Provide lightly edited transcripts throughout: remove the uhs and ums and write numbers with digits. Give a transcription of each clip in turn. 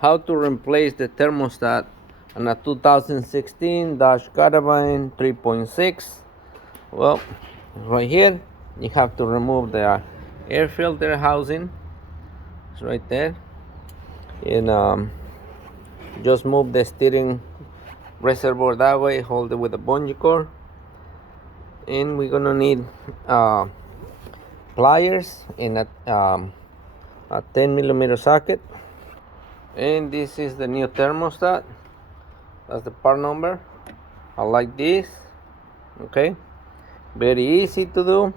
how to replace the thermostat on a 2016 Dodge Caravan 3.6. Well, right here you have to remove the air filter housing. It's right there, and just move the steering reservoir that way, hold it with a bungee cord, and we're gonna need pliers in a 10 millimeter socket. And this is the new thermostat. That's the part number. I like this. Okay, very easy to do.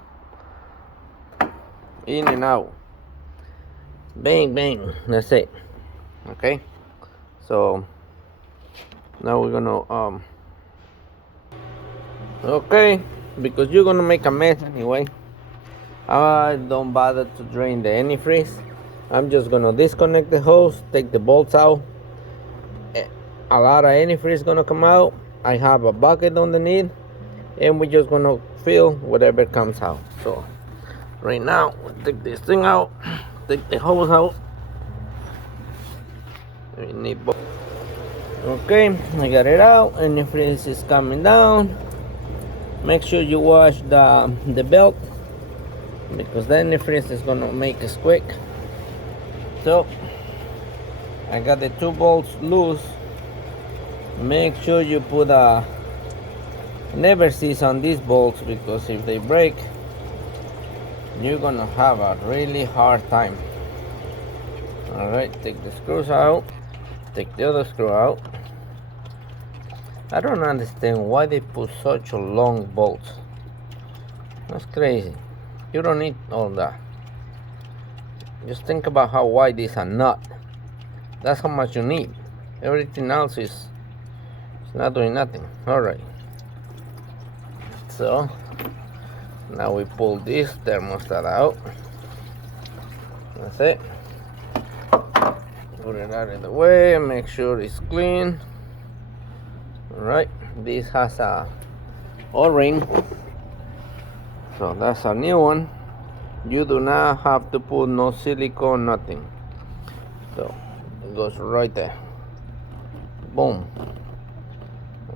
In and out, bang bang, that's it. Okay, so now we're gonna okay, because you're gonna make a mess anyway, I don't bother to drain the antifreeze. I'm just gonna disconnect the hose, take the bolts out. A lot of antifreeze gonna come out. I have a bucket underneath, and we're just gonna fill whatever comes out. So right now, we'll take this thing out, take the hose out. We need both. Okay, I got it out. Antifreeze is coming down. Make sure you wash the belt, because the antifreeze is gonna make it quick. So I got the 2 bolts loose. Make sure you put a never seize on these bolts, because if they break, you're gonna have a really hard time. All right, take the screws out, take the other screw out. I don't understand why they put such a long bolts. That's crazy. You don't need all that. Just think about how wide is a nut. That's how much you need. Everything else is not doing nothing. All right, so now we pull this thermostat out. That's it. Put it out of the way and make sure it's clean. All right, this has a O-ring, so that's a new one. You do not have to put no silicone, nothing. So it goes right there. Boom.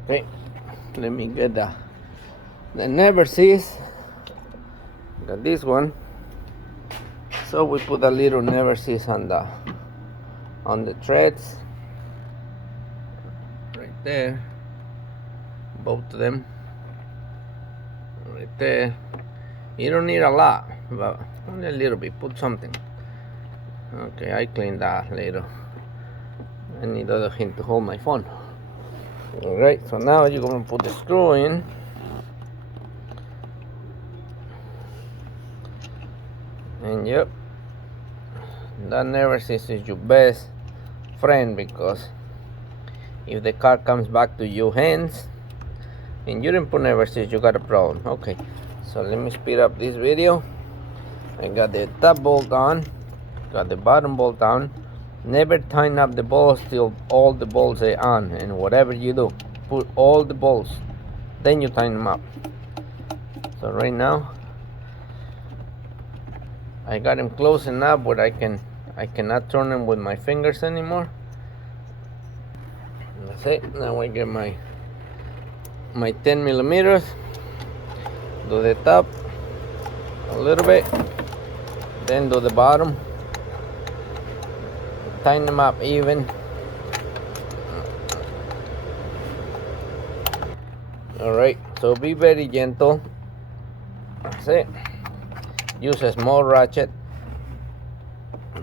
Okay, let me get the never seize. Got this one. So we put a little never seize on the threads right there, both of them right there. You don't need a lot, but only a little bit. Put something. Okay, I clean that later. I need other hand to hold my phone. Alright, so now you're gonna put the screw in. And yep, that never seize is your best friend, because if the car comes back to your hands and you didn't put never seize, you got a problem. Okay, so let me speed up this video. I got the top bolt on, got the bottom bolt on. Never tighten up the bolts till all the bolts are on, and whatever you do, put all the bolts, then you tighten them up. So right now I got them close enough where I cannot turn them with my fingers anymore. That's it. Now I get my 10 millimeters, do the top a little bit, then do the bottom, tighten them up even. All right, so be very gentle. That's it. Use a small ratchet,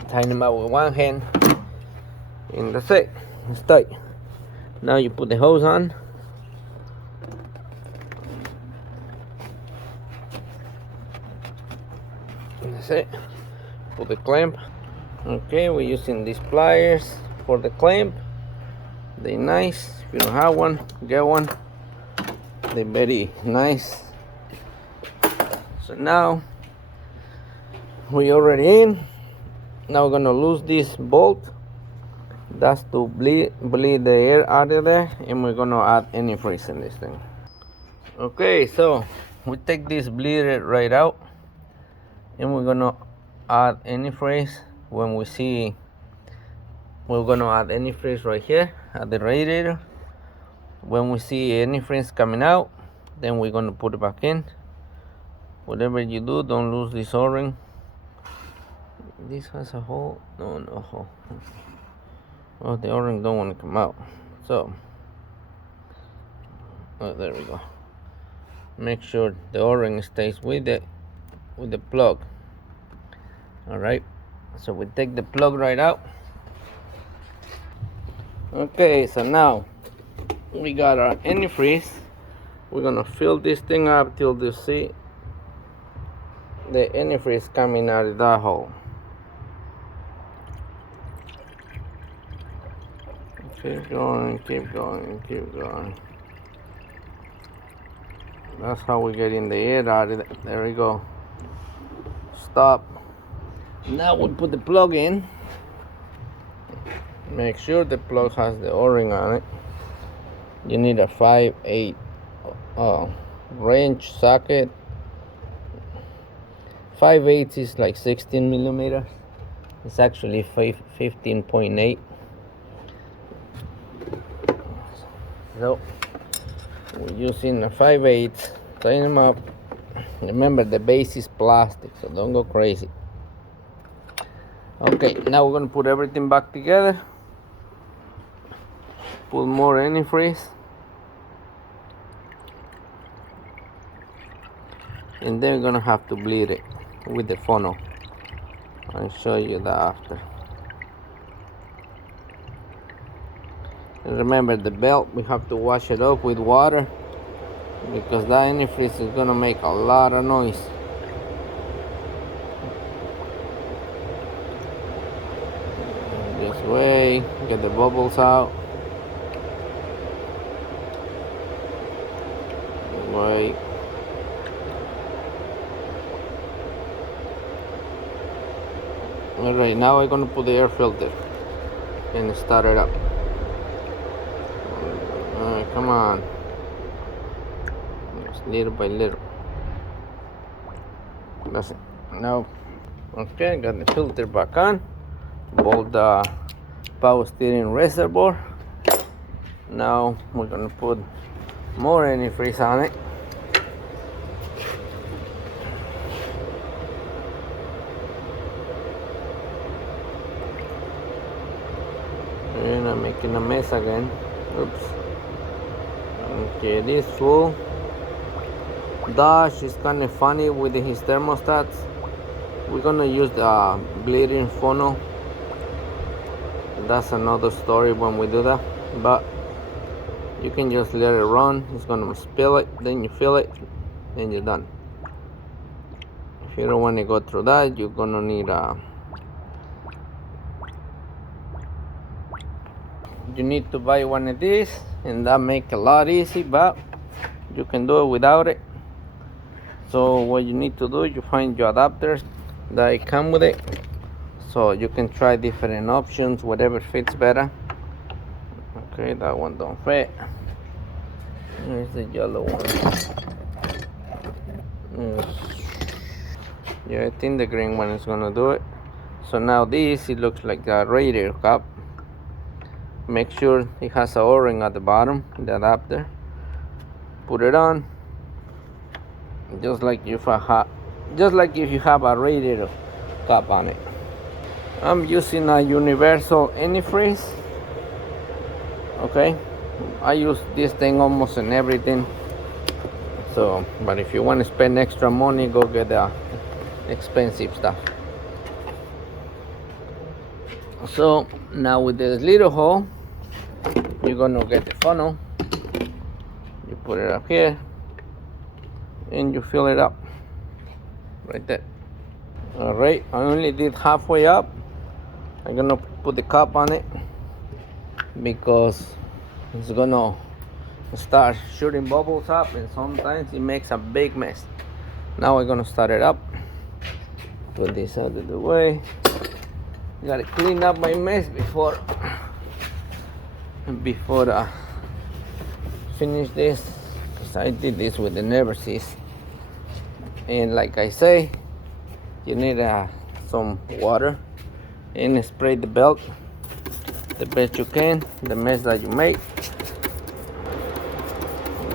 tighten them up with one hand, and that's it. It's tight. Now you put the hose on. That's it. Put the clamp. Okay, we're using these pliers for the clamp. They're nice. If you don't have one, get one. They're very nice. So now we already in. Now we're gonna lose this bolt. That's to bleed the air out of there, and we're gonna add antifreeze in this thing. Okay, so we take this bleeder right out, and we're gonna add antifreeze when we see we're gonna add antifreeze right here at the radiator. When we see antifreeze coming out, then we're gonna put it back in. Whatever you do, don't lose this O-ring. This has a hole. No hole. Oh, the O-ring don't want to come out. So, there we go. Make sure the O-ring stays with the plug. All right. So we take the plug right out. Okay. So now we got our antifreeze. We're gonna fill this thing up till you see the antifreeze coming out of that hole. Keep going, keep going, keep going. That's how we're getting the air out of it. There we go. Stop. Now we put the plug in. Make sure the plug has the O-ring on it. You need a 5/8 wrench socket. 5/8 is like 16 millimeters. It's actually 15.8. So we're using a 5/8. Tighten them up. Remember, the base is plastic, so don't go crazy. Okay, now we're gonna put everything back together. Put more antifreeze, and then we're gonna have to bleed it with the funnel. I'll show you that after. And remember, the belt, we have to wash it up with water because that antifreeze is gonna make a lot of noise. This way, get the bubbles out. Wait. Alright, now I'm gonna put the air filter and start it up. Alright, come on. Just little by little. That's it. Now, okay, got the filter back on. Bolt the power steering reservoir. Now we're gonna put more antifreeze on it. And I'm making a mess again. Oops. Okay, this full. Dash is kind of funny with his thermostats. We're gonna use the bleeding funnel. That's another story when we do that, but you can just let it run. It's gonna spill it, then you fill it, and you're done. If you don't want to go through that, you're gonna need you need to buy one of these, and that make it a lot easy, but you can do it without it. So what you need to do, you find your adapters that come with it, so you can try different options, whatever fits better. Okay, that one don't fit. Here's the yellow one. Yeah, I think the green one is gonna do it. So now this, it looks like a radiator cap. Make sure it has a O-ring at the bottom, the adapter. Put it on, just like if you have a radiator cap on it. I'm using a universal antifreeze. Okay, I use this thing almost in everything. So, but if you want to spend extra money, go get the expensive stuff. So now with this little hole, you're gonna get the funnel. You put it up here, and you fill it up right there. All right, I only did halfway up. I'm gonna put the cap on it because it's gonna start shooting bubbles up, and sometimes it makes a big mess. Now we're gonna start it up. Put this out of the way. Gotta clean up my mess before finish this, because I did this with the Never-Seas. And like I say, you need some water and spray the belt the best you can, the mess that you make.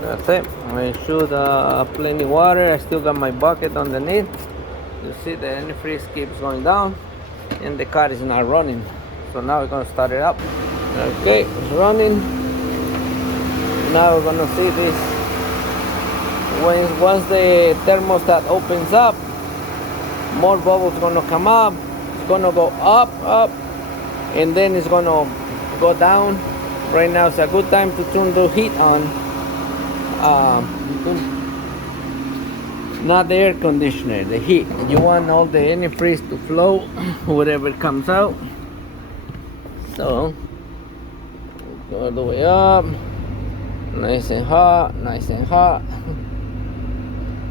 That's it. Make sure the plenty water. I still got my bucket underneath. You see the antifreeze keeps going down and the car is not running. So now we're gonna start it up. Okay, it's running. Now we're gonna see this. Once the thermostat opens up, more bubbles gonna come up. It's gonna go up, and then it's gonna go down. Right now it's a good time to turn the heat on. Not the air conditioner, the heat. You want all the antifreeze to flow whatever comes out. So go all the way up, nice and hot,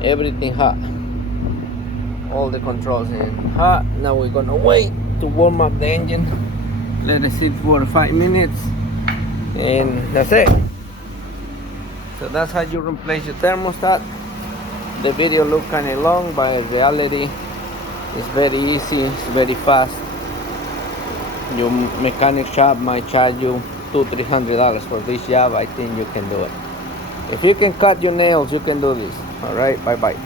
everything hot, all the controls in hot. Now we're gonna wait to warm up the engine, let it sit for 5 minutes, and that's it. So that's how you replace your thermostat. The video looked kind of long, but in reality it's very easy, it's very fast. Your mechanic shop might charge you $200-300 for this job. I think you can do it. If you can cut your nails, you can do this. All right, bye bye.